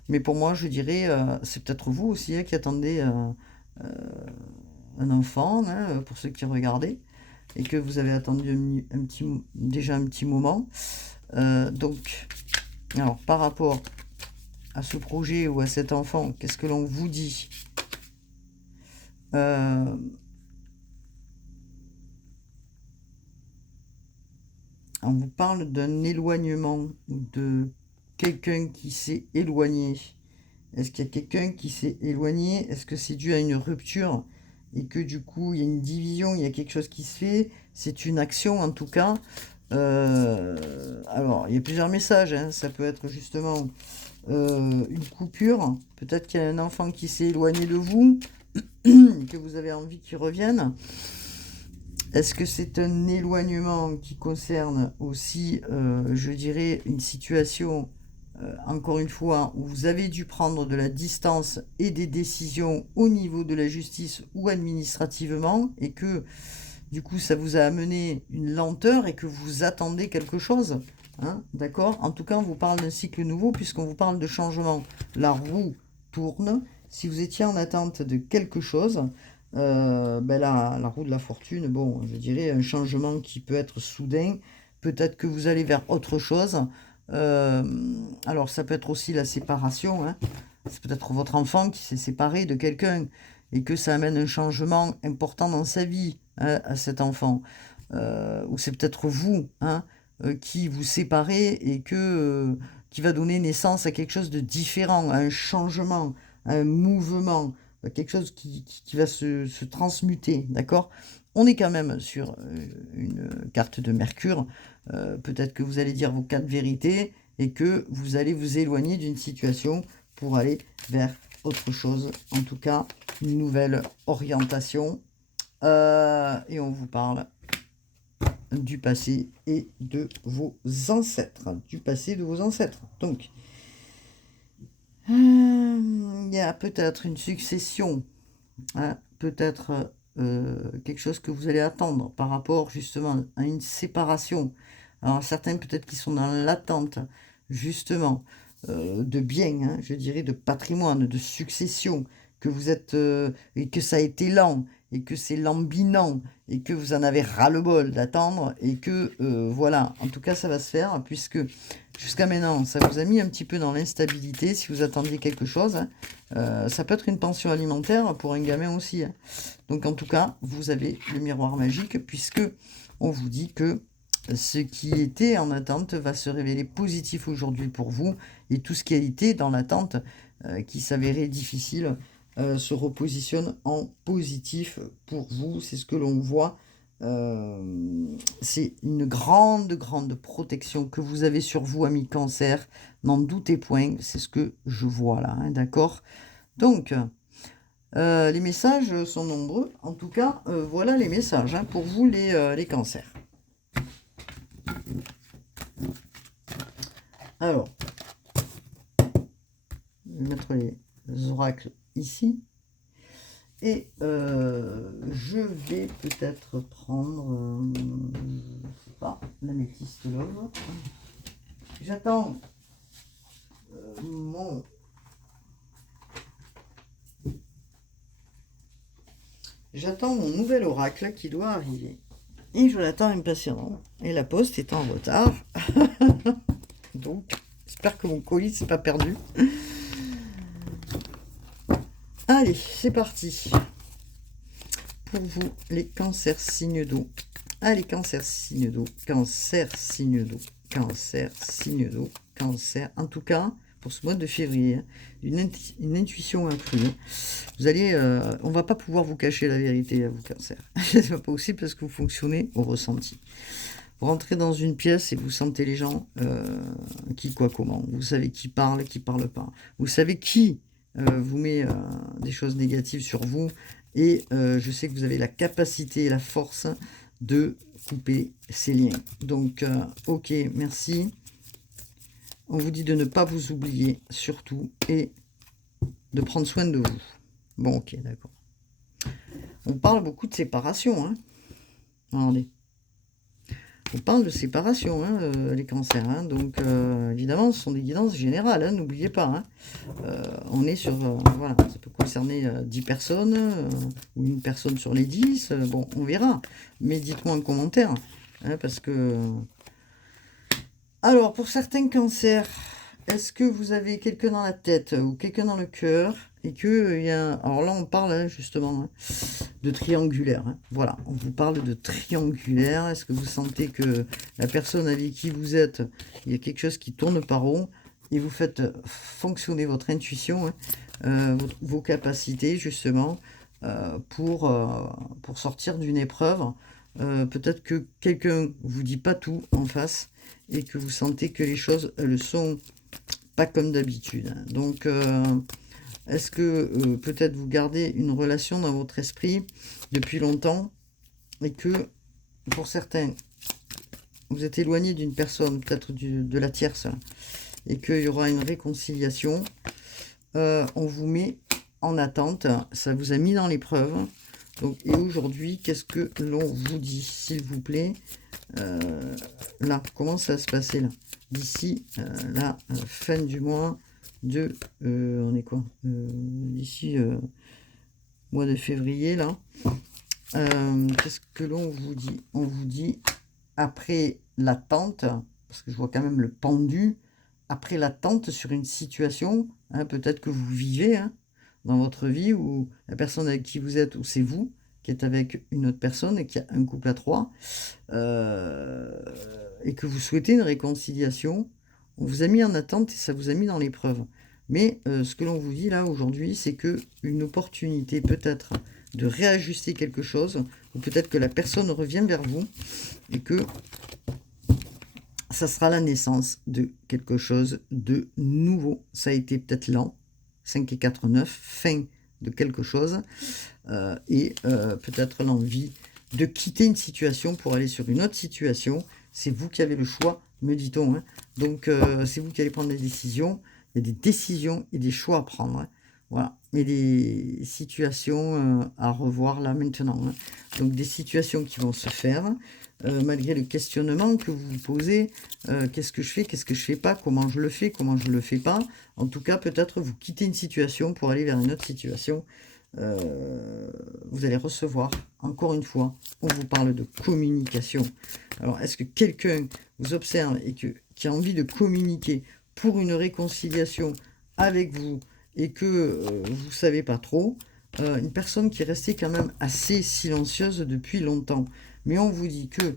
Mais pour moi, je dirais, c'est peut-être vous aussi, hein, qui attendez un enfant, hein, pour ceux qui regardaient, et que vous avez attendu déjà un petit moment. Donc, alors, par rapport à ce projet ou à cet enfant, qu'est-ce que l'on vous dit? On vous parle d'un éloignement, de quelqu'un qui s'est éloigné. Est-ce qu'il y a quelqu'un qui s'est éloigné? Est-ce que c'est dû à une rupture et que du coup il y a une division, il y a quelque chose qui se fait? C'est une action en tout cas. Alors il y a plusieurs messages, hein. Ça peut être justement une coupure. Peut-être qu'il y a un enfant qui s'est éloigné de vous, que vous avez envie qu'il revienne. Est-ce que c'est un éloignement qui concerne aussi, je dirais, une situation, encore une fois, où vous avez dû prendre de la distance et des décisions au niveau de la justice ou administrativement, et que du coup ça vous a amené une lenteur et que vous attendez quelque chose, hein, d'accord? En tout cas, on vous parle d'un cycle nouveau puisqu'on vous parle de changement. La roue tourne. Si vous étiez en attente de quelque chose, la roue de la fortune, bon, je dirais un changement qui peut être soudain. Peut-être que vous allez vers autre chose. Alors, ça peut être aussi la séparation, hein. C'est peut-être votre enfant qui s'est séparé de quelqu'un et que ça amène un changement important dans sa vie, hein, à cet enfant. Ou c'est peut-être vous, hein, qui vous séparez et qui va donner naissance à quelque chose de différent, à un changement, à un mouvement, quelque chose qui va se transmuter, d'accord? On est quand même sur une carte de Mercure. Peut-être que vous allez dire vos 4 vérités et que vous allez vous éloigner d'une situation pour aller vers autre chose. En tout cas, une nouvelle orientation. Et on vous parle du passé et de vos ancêtres. Du passé de vos ancêtres. Donc, il y a peut-être une succession, hein, peut-être quelque chose que vous allez attendre par rapport justement à une séparation. Alors certains peut-être qui sont dans l'attente justement de biens, hein, je dirais de patrimoine, de succession, que vous êtes et que ça a été lent et que c'est lambinant et que vous en avez ras-le-bol d'attendre et que voilà, en tout cas ça va se faire puisque jusqu'à maintenant ça vous a mis un petit peu dans l'instabilité si vous attendiez quelque chose, hein. Ça peut être une pension alimentaire pour un gamin aussi, hein. Donc en tout cas vous avez le miroir magique puisque on vous dit que ce qui était en attente va se révéler positif aujourd'hui pour vous et tout ce qui a été dans l'attente qui s'avérait difficile, se repositionne en positif pour vous. C'est ce que l'on voit. C'est une grande, grande protection que vous avez sur vous, amis Cancer. N'en doutez point, c'est ce que je vois là, hein, d'accord? Donc, les messages sont nombreux. En tout cas, voilà les messages hein, pour vous, les cancers. Alors, je vais mettre les oracles ici. Et je vais peut-être prendre, je sais pas, l'améthyste love. J'attends mon... J'attends mon nouvel oracle qui doit arriver. Et je l'attends impatiemment. Et la poste est en retard. Donc, j'espère que mon colis n'est pas perdu. Allez, c'est parti. Pour vous, les cancers signes d'eau. Allez, cancer signe d'eau, cancer signe d'eau, cancer signe d'eau, cancer. En tout cas, pour ce mois de février, une intuition accrue. Vous allez, on va pas pouvoir vous cacher la vérité à vous, cancer. C'est pas possible parce que vous fonctionnez au ressenti. Vous rentrez dans une pièce et vous sentez les gens qui, quoi, comment. Vous savez qui parle pas. Vous savez qui vous met des choses négatives sur vous. Et je sais que vous avez la capacité et la force de couper ces liens. Donc, ok, merci. On vous dit de ne pas vous oublier, surtout, et de prendre soin de vous. Bon, ok, d'accord. On parle beaucoup de séparation, hein. Attendez. On parle de séparation, hein, les cancers. Hein, donc, évidemment, ce sont des guidances générales, hein, n'oubliez pas. Hein. On est sur... voilà, ça peut concerner 10 personnes, ou une personne sur les 10. Bon, on verra. Mais dites-moi en commentaire. Hein, parce que... Alors, pour certains cancers, est-ce que vous avez quelqu'un dans la tête ou quelqu'un dans le cœur et que il y a... Alors là, on parle hein, justement hein, de triangulaire. Hein. Voilà, on vous parle de triangulaire. Est-ce que vous sentez que la personne avec qui vous êtes, il y a quelque chose qui tourne pas rond et vous faites fonctionner votre intuition, hein, vos capacités justement pour sortir d'une épreuve. Peut-être que quelqu'un vous dit pas tout en face et que vous sentez que les choses elles sont pas comme d'habitude. Hein. Donc, est-ce que peut-être vous gardez une relation dans votre esprit depuis longtemps et que pour certains, vous êtes éloigné d'une personne, peut-être de la tierce, et qu'il y aura une réconciliation, on vous met en attente, ça vous a mis dans l'épreuve. Donc, et aujourd'hui, qu'est-ce que l'on vous dit, s'il vous plaît là, comment ça va se passer là d'ici la fin du mois de... on est quoi d'ici mois de février, là. Qu'est-ce que l'on vous dit? On vous dit, après l'attente, parce que je vois quand même le pendu, après l'attente sur une situation, hein, peut-être que vous vivez hein, dans votre vie, ou la personne avec qui vous êtes, ou c'est vous qui êtes avec une autre personne et qui a un couple à 3, et que vous souhaitez une réconciliation, on vous a mis en attente et ça vous a mis dans l'épreuve. Mais ce que l'on vous dit là aujourd'hui, c'est que une opportunité peut-être de réajuster quelque chose, ou peut-être que la personne revient vers vous et que ça sera la naissance de quelque chose de nouveau. Ça a été peut-être lent, 5 et 4, 9, fin de quelque chose, et peut-être l'envie de quitter une situation pour aller sur une autre situation. C'est vous qui avez le choix, me dit-on. Hein. Donc, c'est vous qui allez prendre des décisions. Il y a des décisions et des choix à prendre. Hein. Voilà. Et des situations à revoir là maintenant. Hein. Donc, des situations qui vont se faire, malgré le questionnement que vous vous posez. Qu'est-ce que je fais? Qu'est-ce que je fais pas? Comment je le fais? Comment je le fais pas? En tout cas, peut-être vous quittez une situation pour aller vers une autre situation. Vous allez recevoir, encore une fois, on vous parle de communication. Alors, est-ce que quelqu'un vous observe et qui a envie de communiquer pour une réconciliation avec vous et que vous ne savez pas trop, une personne qui est restée quand même assez silencieuse depuis longtemps. Mais on vous dit que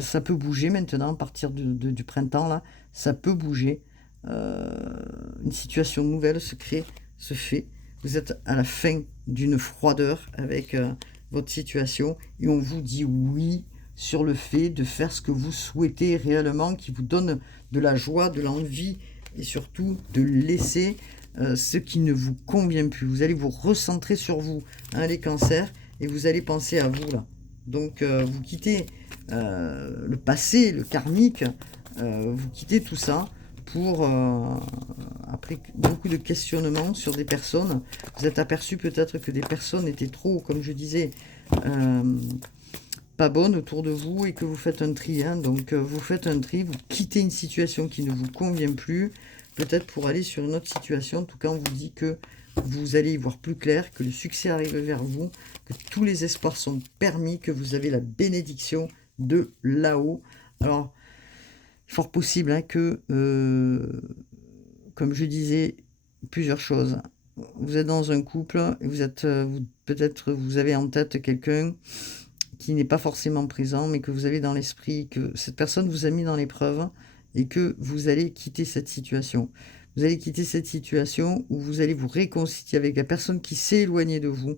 ça peut bouger maintenant, à partir du printemps, là, ça peut bouger. une situation nouvelle se crée, se fait. Vous êtes à la fin d'une froideur avec votre situation et on vous dit oui sur le fait de faire ce que vous souhaitez réellement, qui vous donne de la joie, de l'envie et surtout de laisser ce qui ne vous convient plus. Vous allez vous recentrer sur vous, hein, les cancers, et vous allez penser à vous là. Donc vous quittez le passé, le karmique, vous quittez tout ça pour, après beaucoup de questionnements sur des personnes, vous êtes aperçu peut-être que des personnes étaient trop, comme je disais, pas bonnes autour de vous et que vous faites un tri. Hein. Donc vous faites un tri, vous quittez une situation qui ne vous convient plus, peut-être pour aller sur une autre situation. En tout cas, on vous dit que vous allez y voir plus clair, que le succès arrive vers vous, que tous les espoirs sont permis, que vous avez la bénédiction de là-haut. Alors, fort possible hein, que, comme je disais, plusieurs choses. Vous êtes dans un couple et vous êtes, peut-être vous avez en tête quelqu'un qui n'est pas forcément présent, mais que vous avez dans l'esprit, que cette personne vous a mis dans l'épreuve et que vous allez quitter cette situation. Vous allez quitter cette situation où vous allez vous réconcilier avec la personne qui s'est éloignée de vous.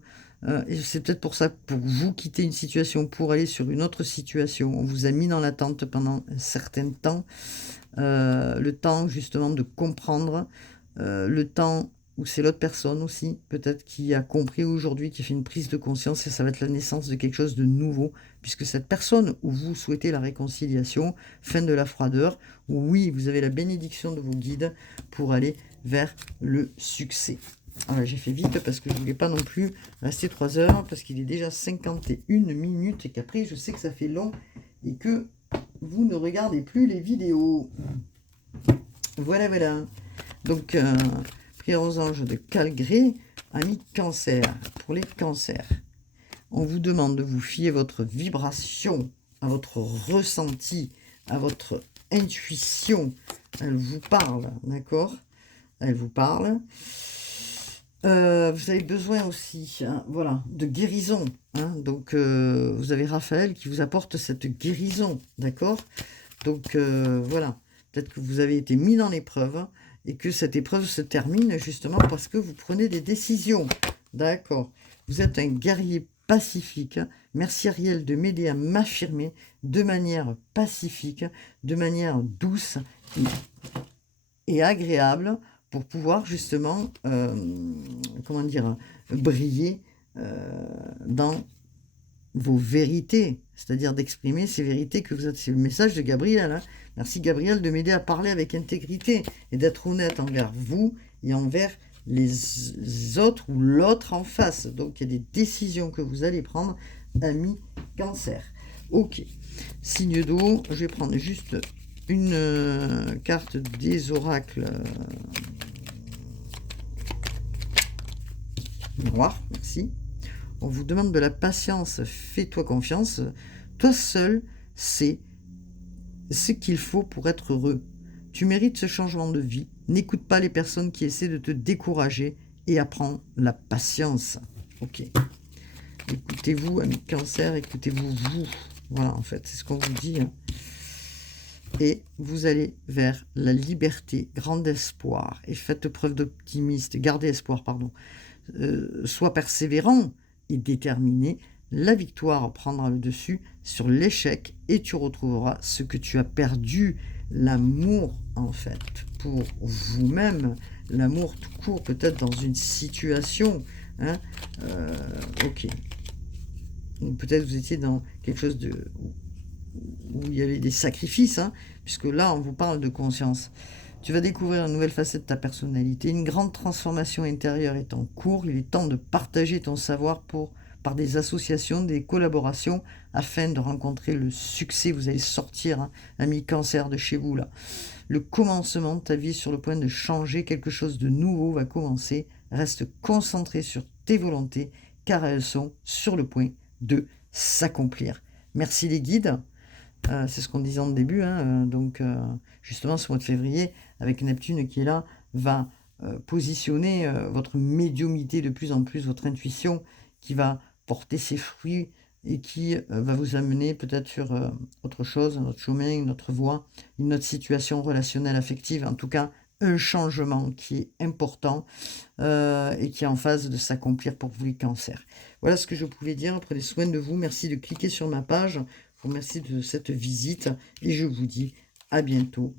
Et c'est peut-être pour ça, pour vous quitter une situation, pour aller sur une autre situation. On vous a mis dans l'attente pendant un certain temps. Le temps justement de comprendre, le temps où c'est l'autre personne aussi, peut-être qui a compris aujourd'hui, qui fait une prise de conscience, et ça va être la naissance de quelque chose de nouveau, puisque cette personne où vous souhaitez la réconciliation, fin de la froideur, où oui, vous avez la bénédiction de vos guides pour aller vers le succès. Voilà, j'ai fait vite parce que je ne voulais pas non plus rester 3 heures, parce qu'il est déjà 51 minutes, et qu'après, je sais que ça fait long, et que vous ne regardez plus les vidéos. Voilà, voilà. Donc, prière aux anges de Calgré, ami cancer, pour les cancers. On vous demande de vous fier à votre vibration, à votre ressenti, à votre intuition. Elle vous parle, d'accord? Elle vous parle. Vous avez besoin aussi, hein, voilà, de guérison. Hein, donc, vous avez Raphaël qui vous apporte cette guérison, d'accord? Donc, voilà. Peut-être que vous avez été mis dans l'épreuve et que cette épreuve se termine justement parce que vous prenez des décisions. D'accord. Vous êtes un guerrier pacifique. Merci Ariel de m'aider à m'affirmer de manière pacifique, de manière douce et agréable pour pouvoir justement, comment dire, briller dans vos vérités, c'est-à-dire d'exprimer ces vérités que vous êtes. C'est le message de Gabriel. Hein. Merci Gabriel de m'aider à parler avec intégrité et d'être honnête envers vous et envers les autres ou l'autre en face. Donc il y a des décisions que vous allez prendre, ami cancer. Ok, signe d'eau, je vais prendre juste une carte des oracles miroir, merci. On vous demande de la patience, fais-toi confiance. Toi seul sais ce qu'il faut pour être heureux. Tu mérites ce changement de vie. N'écoute pas les personnes qui essaient de te décourager et apprends la patience. Ok. Écoutez-vous, ami cancer, écoutez-vous, vous. Voilà, en fait, c'est ce qu'on vous dit. Hein. Et vous allez vers la liberté, grand espoir. Et faites preuve d'optimisme, gardez espoir, pardon. Sois persévérant et déterminé, la victoire prendra le dessus sur l'échec et tu retrouveras ce que tu as perdu, l'amour en fait, pour vous-même, l'amour tout court, peut-être dans une situation, hein, ok, ou peut-être vous étiez dans quelque chose de où il y avait des sacrifices, hein, puisque là on vous parle de conscience. Tu vas découvrir une nouvelle facette de ta personnalité. Une grande transformation intérieure est en cours. Il est temps de partager ton savoir par des associations, des collaborations, afin de rencontrer le succès. Vous allez sortir, hein, ami cancer, de chez vous. Là. Le commencement de ta vie est sur le point de changer. Quelque chose de nouveau va commencer. Reste concentré sur tes volontés, car elles sont sur le point de s'accomplir. Merci les guides. C'est ce qu'on disait en début, hein, donc justement ce mois de février, avec Neptune qui est là, va positionner votre médiumnité de plus en plus, votre intuition qui va porter ses fruits et qui va vous amener peut-être sur autre chose, un autre chemin, une autre voie, une autre situation relationnelle, affective, en tout cas un changement qui est important et qui est en phase de s'accomplir pour vous les cancers. Voilà ce que je pouvais dire. Prenez soin de vous. Merci de cliquer sur ma page. Je vous remercie de cette visite et je vous dis à bientôt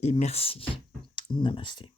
et merci. Namasté.